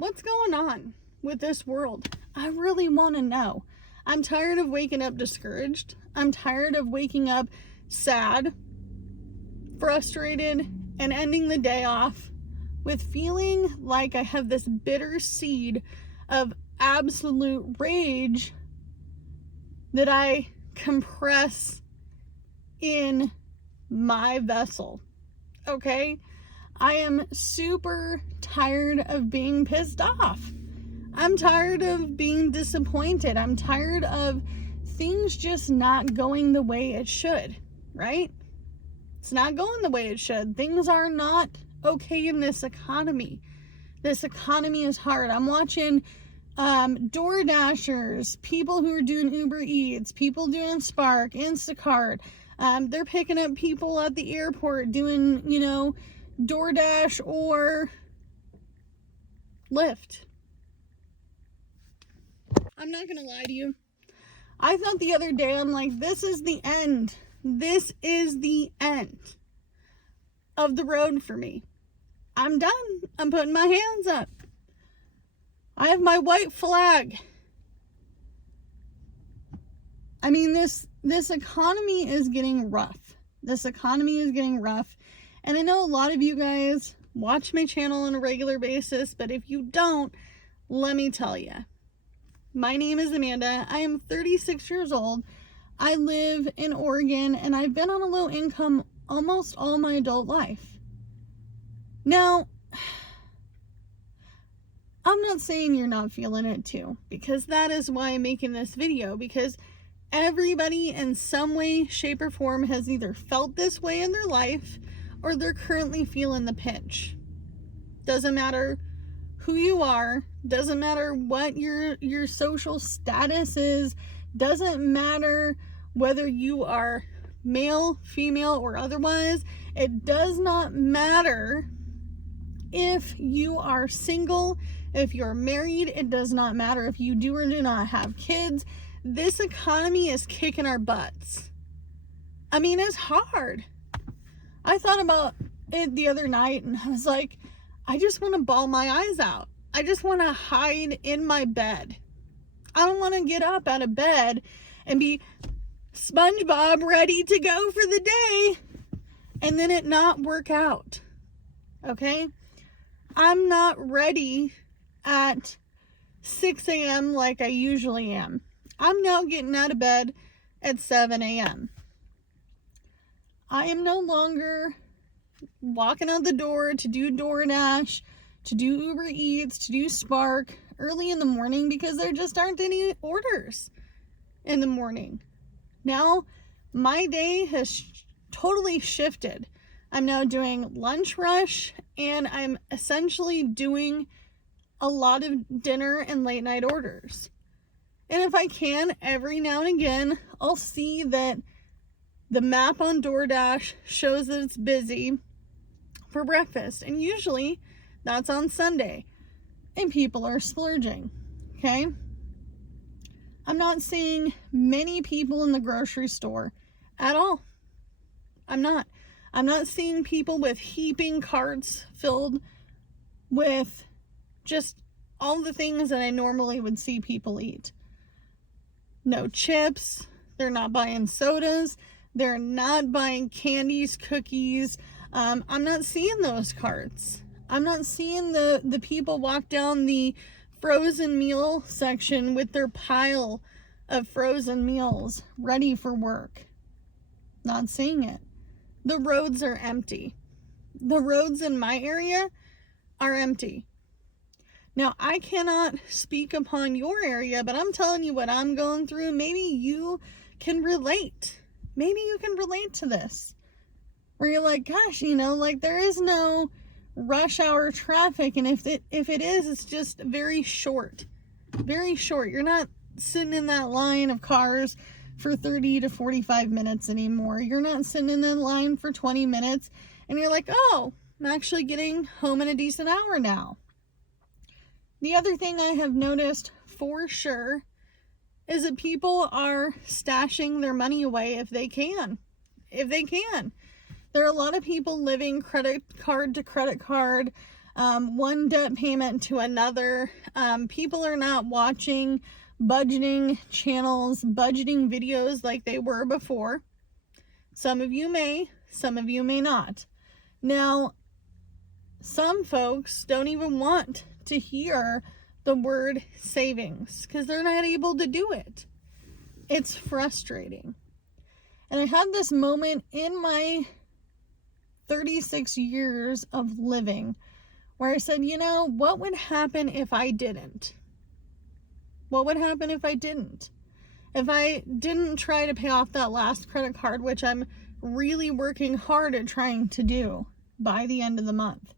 What's going on with this world? I really want to know. I'm tired of waking up discouraged. I'm tired of waking up sad, frustrated, and ending the day off with feeling like I have this bitter seed of absolute rage that I compress in my vessel. Okay? I am super tired of being pissed off. I'm tired of being disappointed. I'm tired of things just not going the way it should, right? It's not going the way it should. Things are not okay in this economy. This economy is hard. I'm watching Door Dashers, people who are doing Uber Eats, people doing Spark, Instacart. They're picking up people at the airport doing, DoorDash or Lyft. I'm not going to lie to you. I thought the other day, I'm like, this is the end. This is the end of the road for me. I'm done. I'm putting my hands up. I have my white flag. I mean, this economy is getting rough. This economy is getting rough. And I know a lot of you guys watch my channel on a regular basis, but if you don't, let me tell you. My name is Amanda. I am 36 years old. I live in Oregon, and I've been on a low income almost all my adult life. Now, I'm not saying you're not feeling it too, because that is why I'm making this video, because everybody in some way, shape, or form has either felt this way in their life or they're currently feeling the pinch. Doesn't matter who you are, doesn't matter what your social status is, doesn't matter whether you are male, female, or otherwise. It does not matter if you are single, if you're married. It does not matter if you do or do not have kids. This economy is kicking our butts. I mean, it's hard. I thought about it the other night and I was like, I just want to bawl my eyes out. I just want to hide in my bed. I don't want to get up out of bed and be SpongeBob ready to go for the day and then it not work out. Okay? I'm not ready at 6 a.m. like I usually am. I'm now getting out of bed at 7 a.m. I am no longer walking out the door to do DoorDash, to do Uber Eats, to do Spark early in the morning because there just aren't any orders in the morning. Now, my day has totally shifted. I'm now doing lunch rush and I'm essentially doing a lot of dinner and late night orders. And if I can, every now and again, I'll see that the map on DoorDash shows that it's busy for breakfast. And usually that's on Sunday. And people are splurging. Okay? I'm not seeing many people in the grocery store at all. I'm not seeing people with heaping carts filled with just all the things that I normally would see people eat. No chips. They're not buying sodas. They're not buying candies, cookies. I'm not seeing those carts. I'm not seeing the people walk down the frozen meal section with their pile of frozen meals ready for work. Not seeing it. The roads are empty. The roads in my area are empty. Now, I cannot speak upon your area, but I'm telling you what I'm going through. Maybe you can relate. Maybe you can relate to this. Where you're like, gosh, there is no rush hour traffic. And if it is, it's just very short. Very short. You're not sitting in that line of cars for 30 to 45 minutes anymore. You're not sitting in that line for 20 minutes. And you're like, oh, I'm actually getting home in a decent hour now. The other thing I have noticed for sure is that people are stashing their money away if they can. If they can. There are a lot of people living credit card to credit card. one debt payment to another. People are not watching budgeting channels, budgeting videos like they were before. Some of you may, some of you may not. Now, some folks don't even want to hear the word savings because they're not able to do it. It's frustrating. And I had this moment in my 36 years of living where I said, you know, what would happen if I didn't? What would happen if I didn't? If I didn't try to pay off that last credit card, which I'm really working hard at trying to do by the end of the month?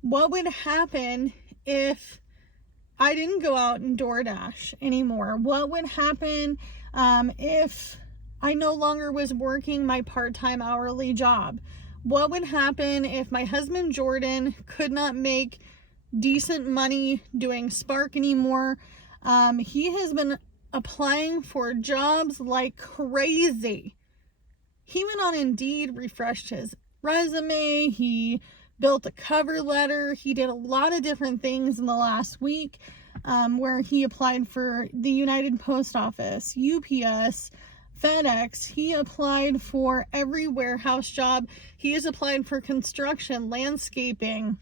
What would happen if I didn't go out and DoorDash anymore? What would happen if I no longer was working my part-time hourly job? What would happen if my husband Jordan could not make decent money doing Spark anymore? He has been applying for jobs like crazy. He went on Indeed, refreshed his resume, he built a cover letter, he did a lot of different things in the last week, where he applied for the United Post Office, UPS, FedEx. He applied for every warehouse job. He has applied for construction, landscaping,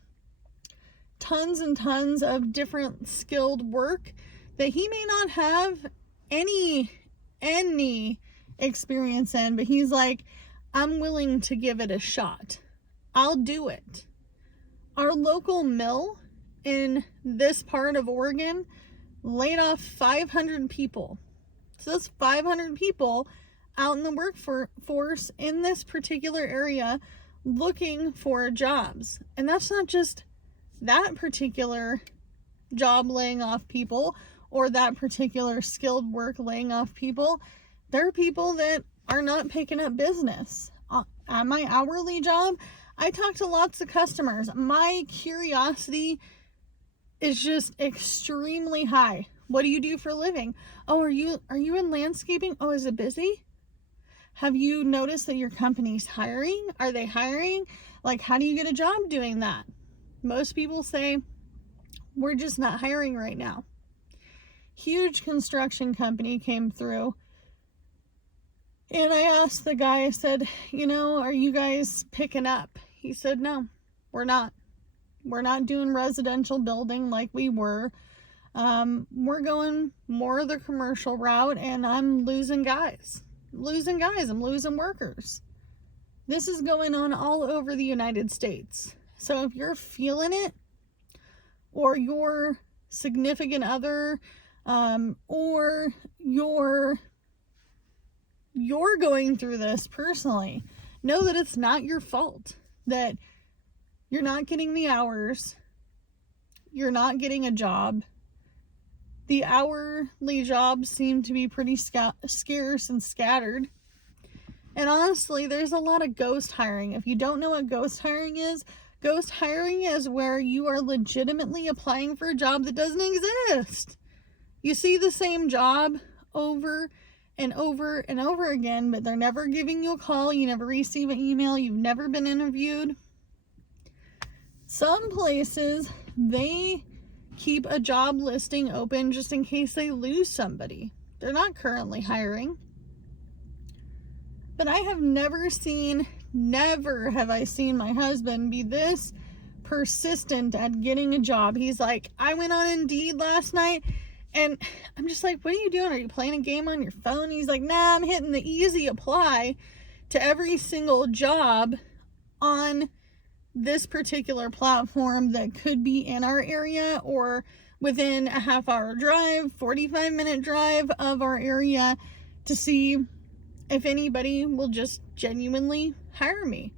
tons and tons of different skilled work that he may not have any experience in, but he's like, I'm willing to give it a shot. I'll do it. Our local mill in this part of Oregon laid off 500 people. So that's 500 people out in the workforce in this particular area looking for jobs. And that's not just that particular job laying off people or that particular skilled work laying off people. There are people that are not picking up business. At my hourly job, I talk to lots of customers. My curiosity is just extremely high. What do you do for a living? Oh, are you in landscaping? Oh, is it busy? Have you noticed that your company's hiring? Are they hiring? Like, how do you get a job doing that? Most people say, we're just not hiring right now. Huge construction company came through. And I asked the guy, I said, you know, are you guys picking up? He said, no, we're not. We're not doing residential building like we were. We're going more of the commercial route, and I'm losing guys. I'm losing workers. This is going on all over the United States. So if you're feeling it, or your significant other, or you're going through this personally, know that it's not your fault, that you're not getting the hours, you're not getting a job. The hourly jobs seem to be pretty scarce and scattered. And honestly, there's a lot of ghost hiring. If you don't know what ghost hiring is where you are legitimately applying for a job that doesn't exist. You see the same job over and over and over again, but they're never giving you a call. You never receive an email. You've never been interviewed. Some places, they keep a job listing open just in case they lose somebody. They're not currently hiring. But I have never have I seen my husband be this persistent at getting a job. He's like, I went on Indeed last night, and I'm just like, what are you doing? Are you playing a game on your phone? He's like, nah, I'm hitting the easy apply to every single job on this particular platform that could be in our area or within a half-hour drive, 45-minute drive of our area, to see if anybody will just genuinely hire me.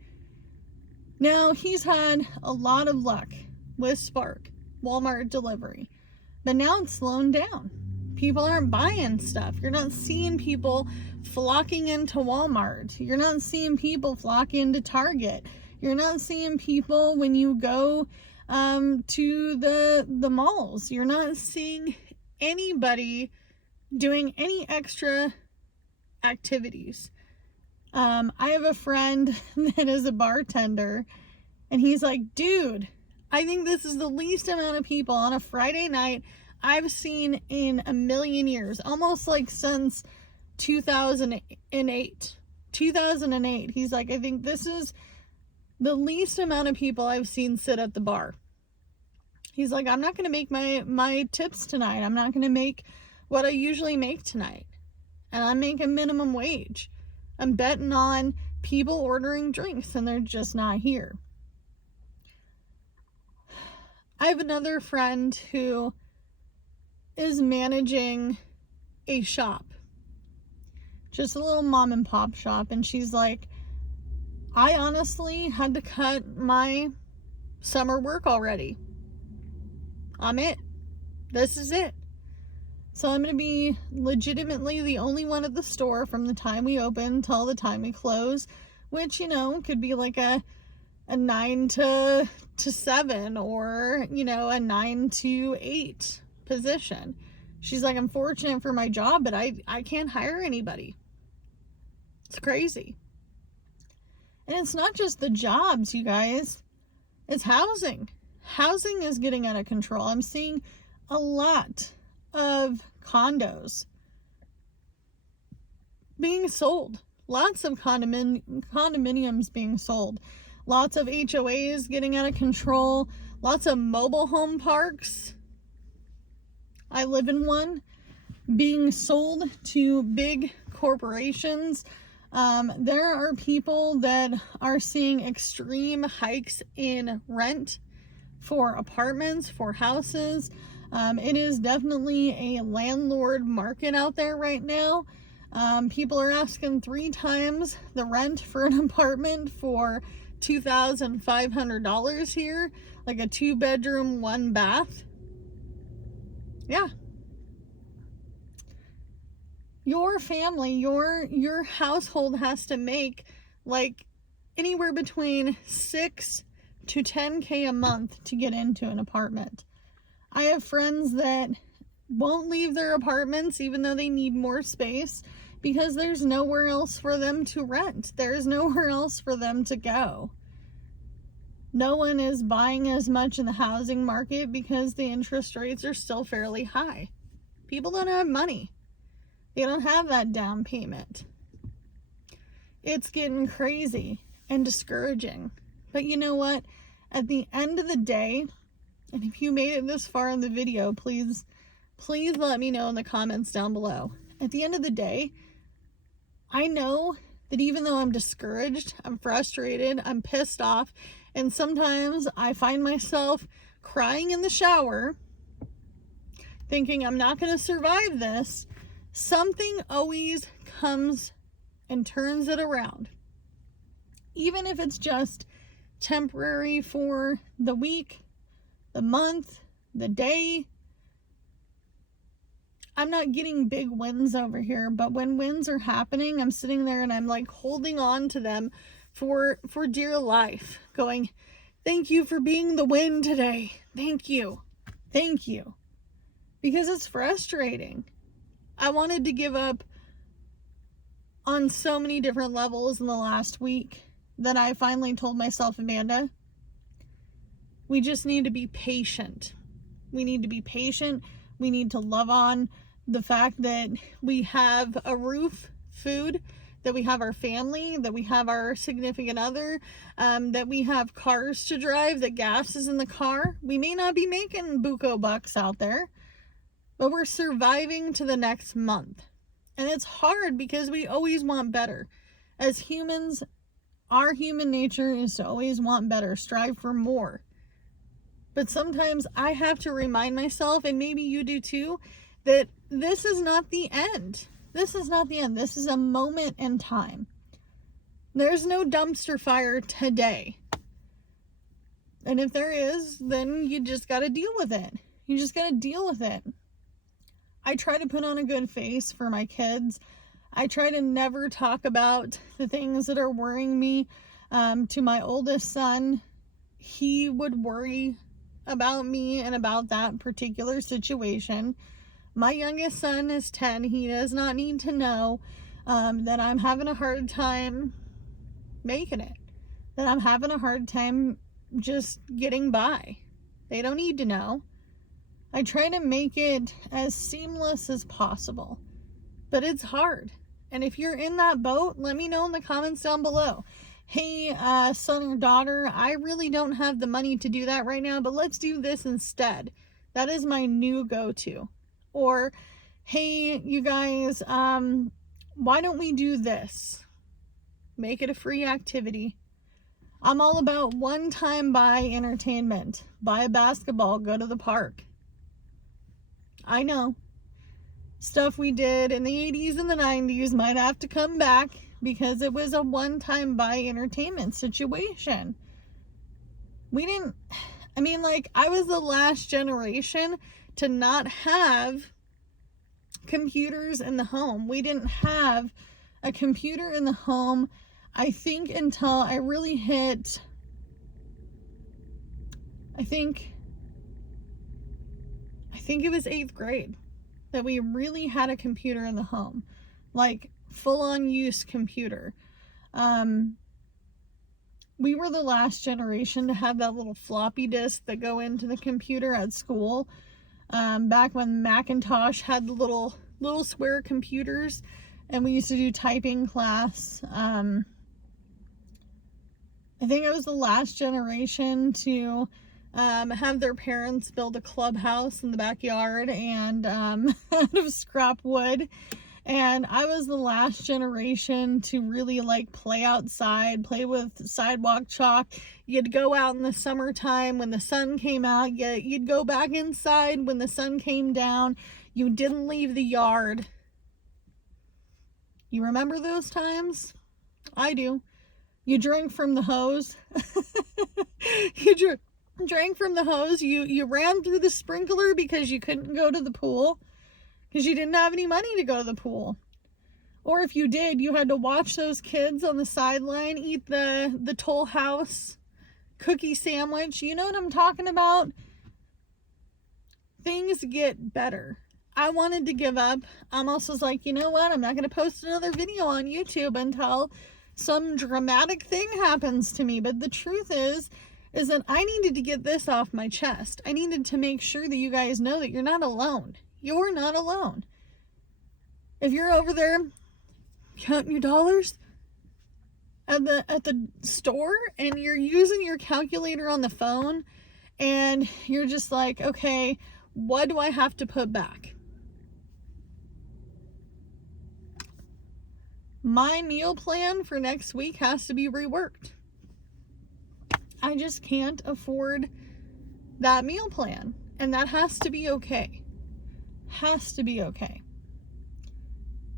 Now, he's had a lot of luck with Spark, Walmart delivery, but now it's slowing down. People aren't buying stuff. You're not seeing people flocking into Walmart. You're not seeing people flock into Target. You're not seeing people when you go to the malls. You're not seeing anybody doing any extra activities. I have a friend that is a bartender, and he's like, dude, I think this is the least amount of people on a Friday night I've seen in a million years, almost like since 2008. 2008. He's like, I think this is the least amount of people I've seen sit at the bar. He's like, I'm not going to make my tips tonight. I'm not going to make what I usually make tonight. And I'm making minimum wage. I'm betting on people ordering drinks and they're just not here. I have another friend who is managing a shop, just a little mom and pop shop, and she's like, I honestly had to cut my summer work already. I'm it. This is it. So I'm going to be legitimately the only one at the store from the time we open till the time we close, which, you know, could be like a 9 to 7 or, you know, a 9 to 8 position. She's like, I'm fortunate for my job, but I can't hire anybody. It's crazy. And it's not just the jobs, you guys. It's housing. Housing is getting out of control. I'm seeing a lot of condos being sold. Lots of condominiums being sold. Lots of HOAs getting out of control. Lots of mobile home parks. I live in one, being sold to big corporations. There are people that are seeing extreme hikes in rent for apartments, for houses. It is definitely a landlord market out there right now. People are asking 3 times the rent for an apartment for $2,500 here, like a 2-bedroom, 1 bath. Yeah. Your family, your household has to make like anywhere between $6 to $10K a month to get into an apartment. I have friends that won't leave their apartments even though they need more space because there's nowhere else for them to rent. There's nowhere else for them to go. No one is buying as much in the housing market because the interest rates are still fairly high. People don't have money. They don't have that down payment. It's getting crazy and discouraging. But you know what? At the end of the day, and if you made it this far in the video, please let me know in the comments down below. At the end of the day, I know that even though I'm discouraged, I'm frustrated, I'm pissed off, and sometimes I find myself crying in the shower, thinking I'm not going to survive this, something always comes and turns it around. Even if it's just temporary for the week, the month, the day. I'm not getting big wins over here, but when wins are happening, I'm sitting there and I'm like holding on to them for dear life, going, thank you for being the win today. Thank you. Thank you. Because it's frustrating. I wanted to give up on so many different levels in the last week that I finally told myself, Amanda, we just need to be patient. We need to be patient. We need to love on the fact that we have a roof, food, that we have our family, that we have our significant other, that we have cars to drive, that gas is in the car. We may not be making buco bucks out there, but we're surviving to the next month. And it's hard because we always want better. As humans, our human nature is to always want better, strive for more. But sometimes I have to remind myself, and maybe you do too, that this is not the end. This is not the end. This is a moment in time. There's no dumpster fire today. And if there is, then you just got to deal with it. You just got to deal with it. I try to put on a good face for my kids. I try to never talk about the things that are worrying me. To my oldest son, he would worry about me and about that particular situation. My youngest son is 10. He does not need to know that I'm having a hard time making it, that I'm having a hard time just getting by. They don't need to know. I try to make it as seamless as possible, but it's hard. And if you're in that boat, let me know in the comments down below. Hey, son or daughter, I really don't have the money to do that right now, but let's do this instead. That is my new go-to. Or, hey, you guys, why don't we do this? Make it a free activity. I'm all about one-time buy entertainment. Buy a basketball, go to the park. I know. Stuff we did in the 80s and the 90s might have to come back because it was a one-time buy entertainment situation. I was the last generation to not have computers in the home. We didn't have a computer in the home, I think, until I really hit, I think it was 8th grade that we really had a computer in the home, like full-on use computer. We were the last generation to have that little floppy disk that go into the computer at school. Back when Macintosh had the little square computers, and we used to do typing class. I think I was the last generation to have their parents build a clubhouse in the backyard and out of scrap wood. And I was the last generation to really play outside, play with sidewalk chalk. You'd go out in the summertime when the sun came out. You'd go back inside when the sun came down. You didn't leave the yard. You remember those times? I do. You drank from the hose. You drank from the hose. You ran through the sprinkler because you couldn't go to the pool, because you didn't have any money to go to the pool. Or if you did, you had to watch those kids on the sideline eat the Toll House cookie sandwich. You know what I'm talking about? Things get better. I wanted to give up. I almost was like, you know what? I'm not going to post another video on YouTube until some dramatic thing happens to me. But the truth is that I needed to get this off my chest. I needed to make sure that you guys know that you're not alone. You're not alone. If you're over there counting your dollars at the store and you're using your calculator on the phone and you're just like, okay, what do I have to put back? My meal plan for next week has to be reworked. I just can't afford that meal plan, and that has to be okay. Has to be okay.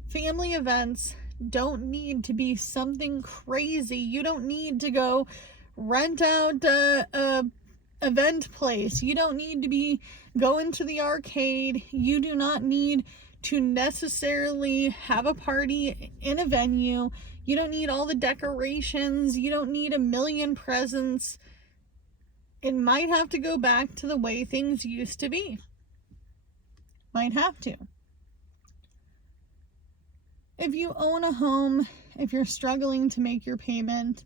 Family events don't need to be something crazy. You don't need to go rent out a event place. You don't need to be going to the arcade. You do not need to necessarily have a party in a venue. You don't need all the decorations. You don't need a million presents. It might have to go back to the way things used to be. Might have to. If you own a home, if you're struggling to make your payment,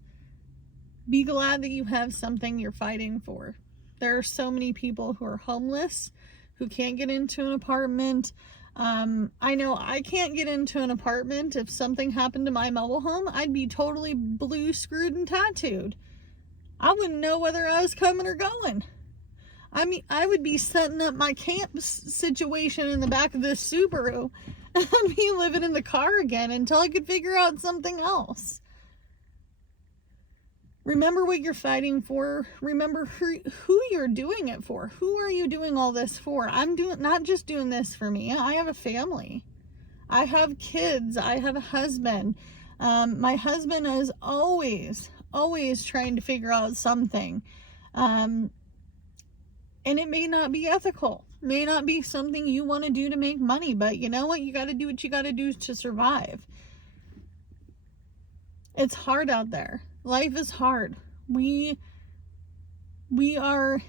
be glad that you have something you're fighting for. There are so many people who are homeless, who can't get into an apartment. I know I can't get into an apartment. If something happened to my mobile home, I'd be totally blue, screwed, and tattooed. I wouldn't know whether I was coming or going. I mean, I would be setting up my camp situation in the back of this Subaru and be living in the car again until I could figure out something else. Remember what you're fighting for. Remember who you're doing it for. Who are you doing all this for? I'm not just doing this for me. I have a family. I have kids. I have a husband. My husband is always trying to figure out something. And it may not be ethical. May not be something you want to do to make money. But you know what? You got to do what you got to do to survive. It's hard out there. Life is hard. We are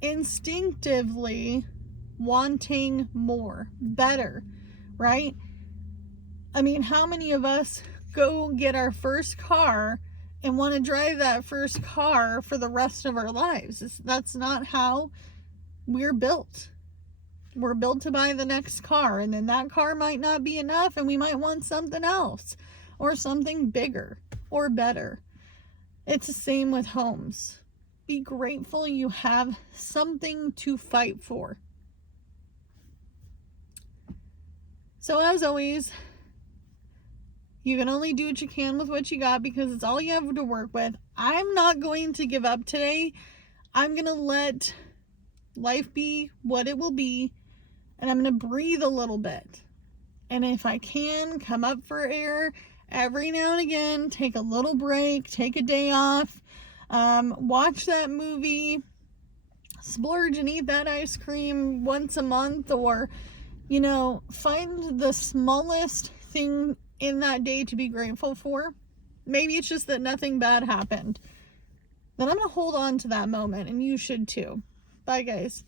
instinctively wanting more, better, right? I mean, how many of us go get our first car and want to drive that first car for the rest of our lives. That's not how we're built. We're built to buy the next car, and then that car might not be enough, and we might want something else or something bigger or better. It's the same with homes. Be grateful you have something to fight for. So as always, you can only do what you can with what you got because it's all you have to work with. I'm not going to give up today. I'm going to let life be what it will be, and I'm going to breathe a little bit. And if I can, come up for air every now and again, take a little break, take a day off, watch that movie, splurge and eat that ice cream once a month, or, find the smallest thing in that day to be grateful for. Maybe it's just that nothing bad happened. Then I'm going to hold on to that moment, and you should too. Bye, guys.